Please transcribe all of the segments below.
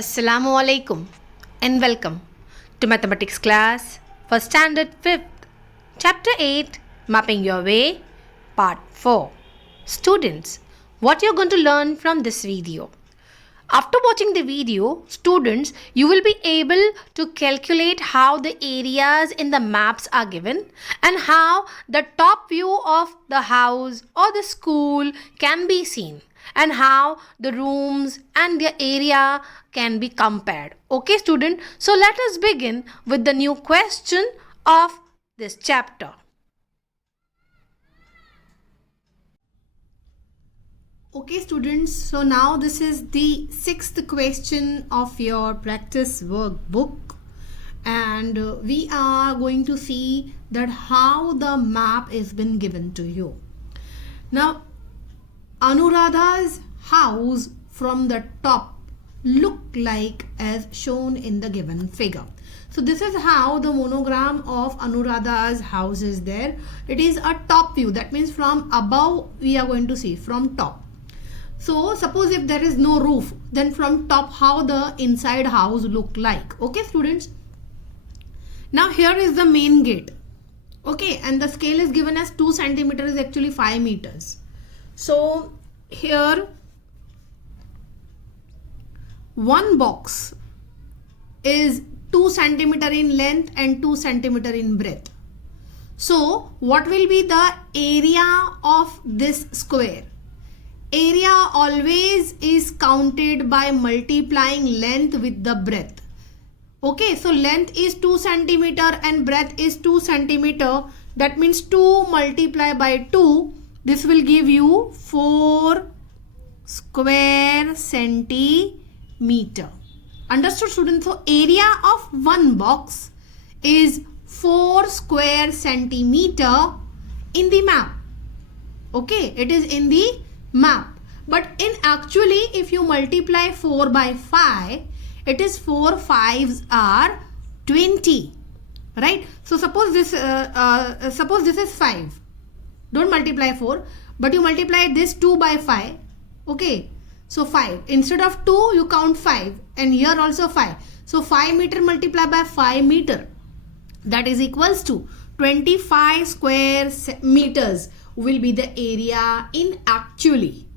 Assalamu alaikum and welcome to mathematics class for standard 5th, chapter 8, mapping your way, part 4. Students, what you're going to learn from this video. After watching the video, students, you will be able to calculate how the areas in the maps are given and how the top view of the house or the school can be seen and how the rooms and the area can be compared. Okay, student? So let us begin with the new question of this chapter. Okay, students, so now this is the 6th question of your practice workbook, and we are going to see that how the map is been given to you. Now, Anuradha's house from the top look like as shown in the given figure. So this is how the monogram of Anuradha's house is there. It is a top view. That means from above we are going to see from top. So suppose if there is no roof, then from top how the inside house look like. Okay, students. Now here is the main gate. Okay, and the scale is given as 2 centimeters is actually 5 meters. So here one box is 2 centimeter in length and 2 centimeter in breadth. So what will be the area of this square? Area always is counted by multiplying length with the breadth. Okay, so length is 2 centimeter and breadth is 2 centimeter. That means 2 multiplied by 2. This will give you 4 square centimeter. Understood, students? So area of one box is 4 square centimeter in the map. Okay, it is in the map. But in actually, if you multiply 4 by 5, it is 4 5s are 20. Right? So suppose this is 5. Don't multiply 4, but you multiply this 2 by 5. Okay, so 5. Instead of 2, you count 5, and here also 5. So 5 meter multiplied by 5 meter, that is equals to 25 square meters will be the area in actually.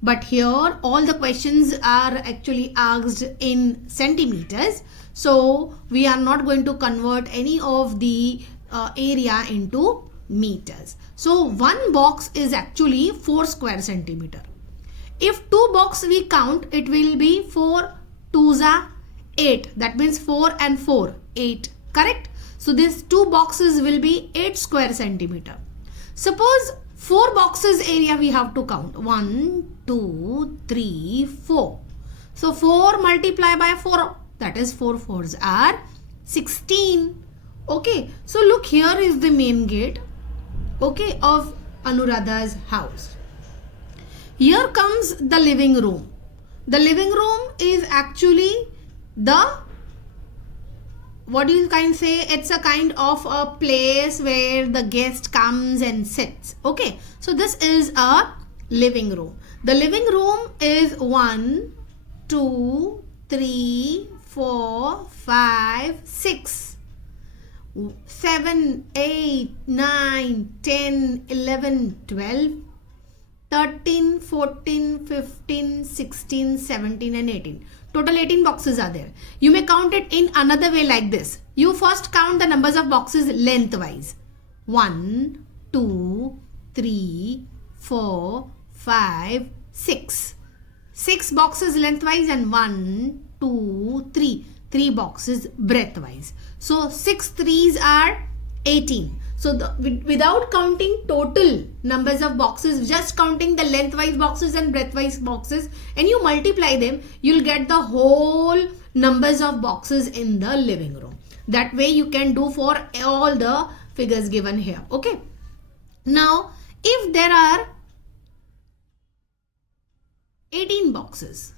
But here all the questions are actually asked in centimeters. So we are not going to convert any of the area into meters. So one box is actually 4 square centimeter. If 2 boxes we count, it will be 4 2s are 8. That means 4 and 4, 8. Correct? So these 2 boxes will be 8 square centimeter. Suppose 4 boxes area we have to count. 1, 2, 3, 4. So 4 multiplied by 4, that is 4 4s are 16. Okay, so look, here is the main gate, okay, of Anuradha's house. Here comes the living room. The living room is actually the, what do you kind say, it's a kind of a place where the guest comes and sits. Okay, so this is a living room. The living room is 1, 2, 3, 4, 5, 6. 7, 8, 9, 10, 11, 12, 13, 14, 15, 16, 17 and 18. Total 18 boxes are there. You may count it in another way like this. You first count the numbers of boxes lengthwise. 1, 2, 3, 4, 5, 6. 6 boxes lengthwise and 1, 2, 3. 3 boxes breadthwise. So 6 3s are 18. So without counting total numbers of boxes, just counting the lengthwise boxes and breadthwise boxes, and you multiply them, you'll get the whole numbers of boxes in the living room. That way you can do for all the figures given here. Okay. Now, if there are 18 boxes,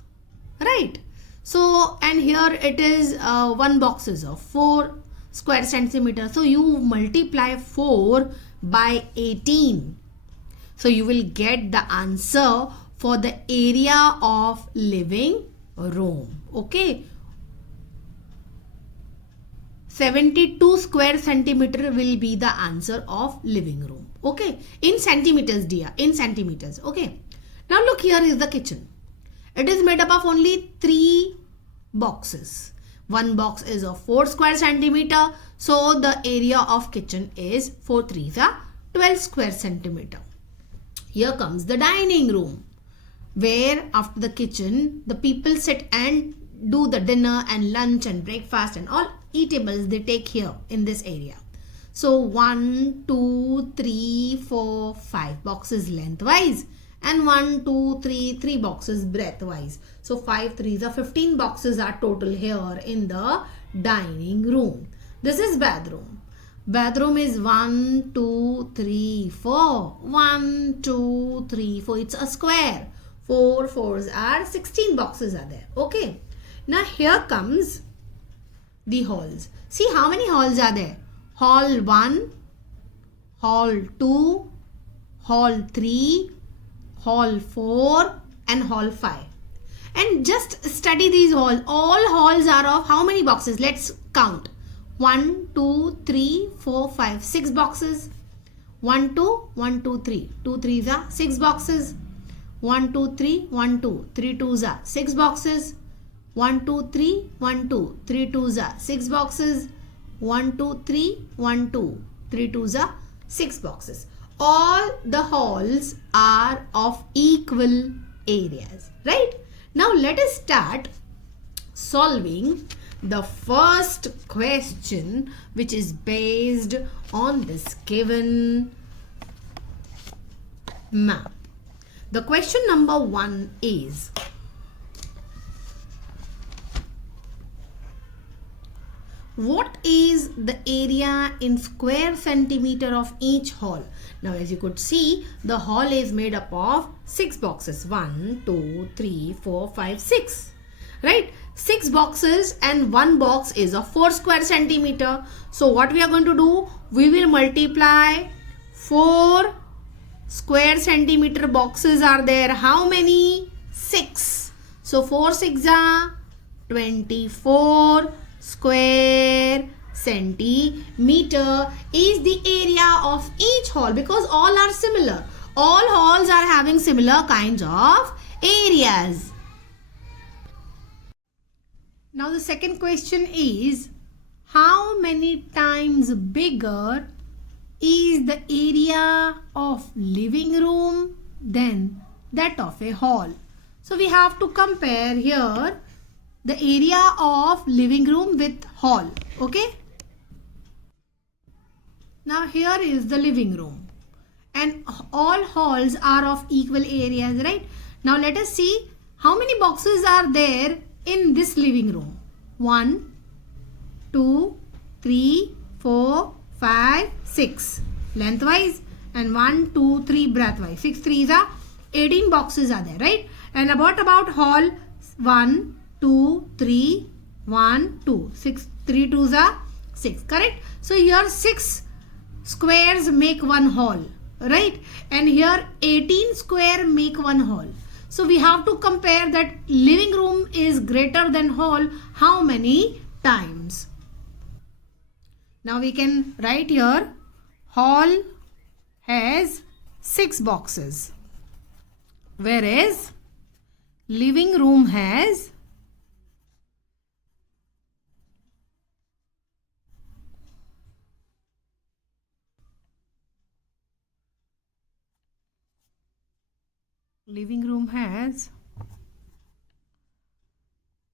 right? So, and here it is 1 boxes of 4 square centimeter. So you multiply 4 by 18. So you will get the answer for the area of living room. Okay. 72 square centimeter will be the answer of living room. Okay. In centimeters, dear. In centimeters. Okay. Now look, here is the kitchen. It is made up of only 3 boxes. One box is of 4 square centimeter. So the area of kitchen is 4 3s are 12 square centimeter. Here comes the dining room, where after the kitchen the people sit and do the dinner and lunch and breakfast and all eatables they take here in this area. So 1 2 3 4 5 boxes lengthwise and 1 2 3 3 boxes breadthwise. So 5 3s are 15 boxes are total here in the dining room. This is bathroom. Bathroom is 1 2 3 4. 1 2 3 4. It's a square. 4 4s are 16 boxes are there. Okay. Now here comes the halls. See how many halls are there? Hall 1, Hall 2, Hall 3, Hall 4 and Hall 5. And just study these halls. All halls are of how many boxes? Let's count. 1, 2, 3, 4, 5, 6 boxes. 1, 2, 1, 2, 3. 2 3s are 6 boxes. 1, 2, 3, 1, 2. 3 2s are 6 boxes. 1, 2, 3, 1, 2. 3 2s are 6 boxes. 1, 2, 3, 1, 2. 3 2s are 6 boxes. All the halls are of equal areas, right? Now let us start solving the first question, which is based on this given map. The question number 1 is, what is the area in square centimeter of each hall? Now as you could see, the hall is made up of 6 boxes. 1, 2, 3, 4, 5, 6. Right? 6 boxes and 1 box is of 4 square centimeter. So what we are going to do? We will multiply 4 square centimeter boxes are there. How many? 6. So 4 6 are 24 square centimeter is the area of each hall, because all are similar. All halls are having similar kinds of areas. Now the second question is, how many times bigger is the area of living room than that of a hall? So we have to compare here the area of living room with hall. Okay. Now here is the living room and all halls are of equal areas, right? Now let us see how many boxes are there in this living room. 1, 2, 3, 4, 5, 6 lengthwise and 1, 2, 3 breadthwise. 6 3s are 18 boxes are there, right? And about hall 1, 2, 3, 1, 2. 6 3 2s are 6, correct? So here 6 squares make one hall, right? And here 18 square make one hall. So we have to compare that living room is greater than hall how many times. Now we can write here, hall has 6 boxes, whereas living room has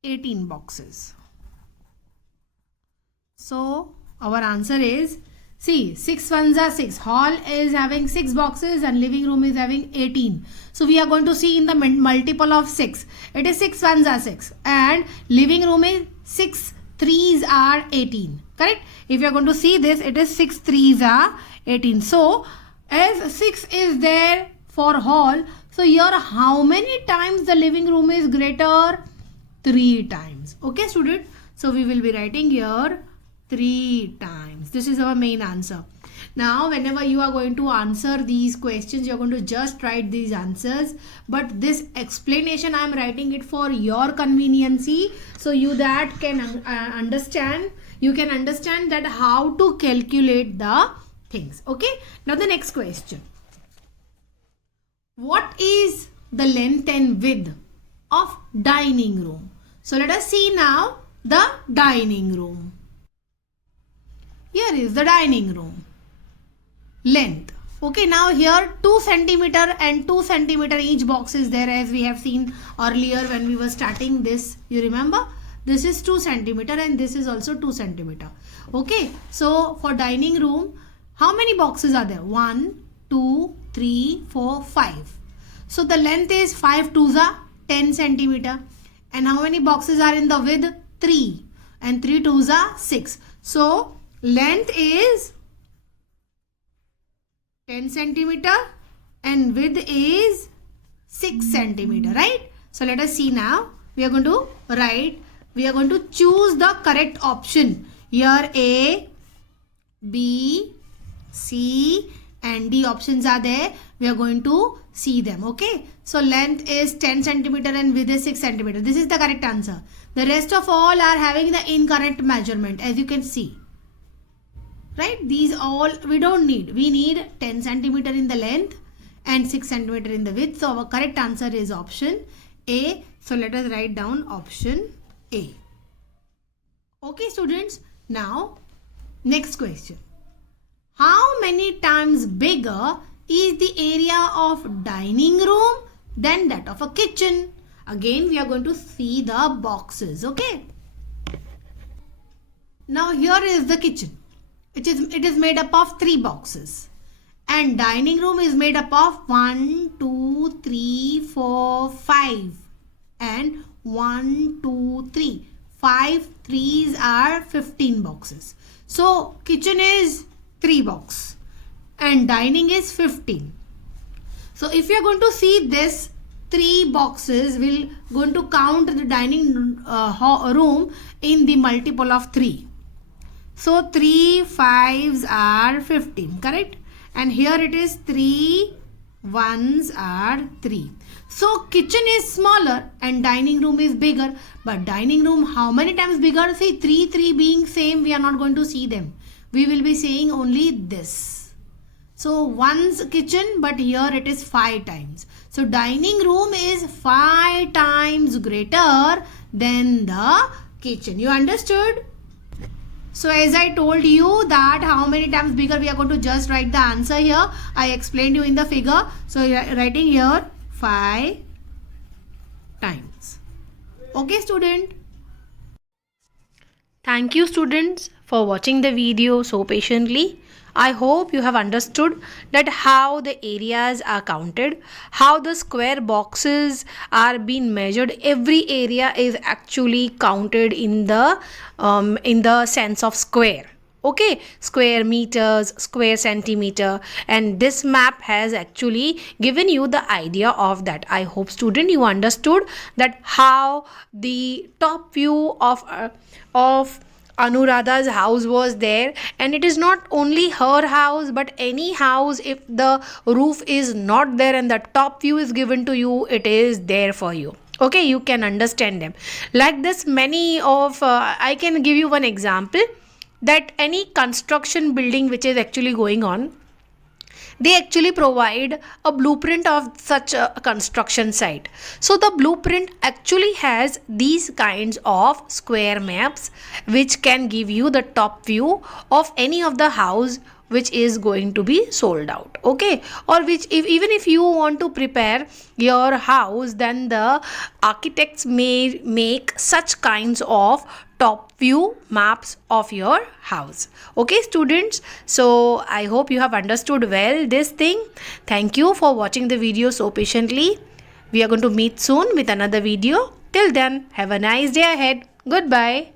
18 boxes. So our answer is, see, 6 ones are 6. Hall is having 6 boxes and living room is having 18. So we are going to see in the multiple of 6. It is 6 ones are 6 and living room is 6 3s are 18. Correct? If you are going to see this, it is 6 3s are 18. So as 6 is there for hall, so here how many times the living room is greater? 3 times. Okay, student? So we will be writing here 3 times. This is our main answer. Now whenever you are going to answer these questions, you're going to just write these answers, but this explanation I am writing it for your conveniency, so you that can understand, you can understand that how to calculate the things. Okay, now the next question. What is the length and width of dining room? So let us see now the dining room. Here is the dining room. Length. Okay, now here 2 centimeter and 2 centimeter each box is there, as we have seen earlier when we were starting this. You remember? This is 2 centimeter and this is also 2 centimeter. Okay, so for dining room, how many boxes are there? 1, 2, 3, 4, 5. So the length is 5 2s are 10 centimeter. And how many boxes are in the width? 3. And 3 2s are 6. So length is 10 centimeter and width is 6 centimeter, right? So let us see now. We are going to write, we are going to choose the correct option. Here A, B, C and D options are there. We are going to see them. Okay, so length is 10 centimeter and width is 6 centimeter. This is the correct answer. The rest of all are having the incorrect measurement, as you can see, right? These all we don't need. We need 10 centimeter in the length and 6 centimeter in the width. So our correct answer is option A. So let us write down option A. Okay students, now next question. How many times bigger is the area of dining room than that of a kitchen? Again, we are going to see the boxes. Okay. Now here is the kitchen. It is made up of 3 boxes. And dining room is made up of 1, 2, 3, 4, 5. And 1, 2, 3. 5 3s are 15 boxes. So kitchen is 3 box and dining is 15. So if you are going to see this 3 boxes, we'll going to count the dining room in the multiple of 3. So 3 5s are 15, correct? And here it is 3 1s are 3. So kitchen is smaller and dining room is bigger. But dining room how many times bigger? See 3 3 being same, we are not going to see them. We will be saying only this. So one's kitchen, but here it is 5 times. So dining room is 5 times greater than the kitchen. You understood? So as I told you that how many times bigger, we are going to just write the answer here. I explained you in the figure. So writing here 5 times. Okay student? Thank you students for watching the video so patiently. I hope you have understood that how the areas are counted, how the square boxes are being measured. Every area is actually counted in the sense of square. Okay, square meters, square centimeter, and this map has actually given you the idea of that. I hope student you understood that how the top view of Anuradha's house was there, and it is not only her house but any house, if the roof is not there and the top view is given to you, it is there for you. Okay, you can understand them like this. Many of I can give you one example, that any construction building which is actually going on, they actually provide a blueprint of such a construction site. So the blueprint actually has these kinds of square maps which can give you the top view of any of the house which is going to be sold out. Okay, or which even if you want to prepare your house, then the architects may make such kinds of top view maps of your house. Okay students, so I hope you have understood well this thing. Thank you for watching the video so patiently. We are going to meet soon with another video. Till then, have a nice day ahead. Goodbye.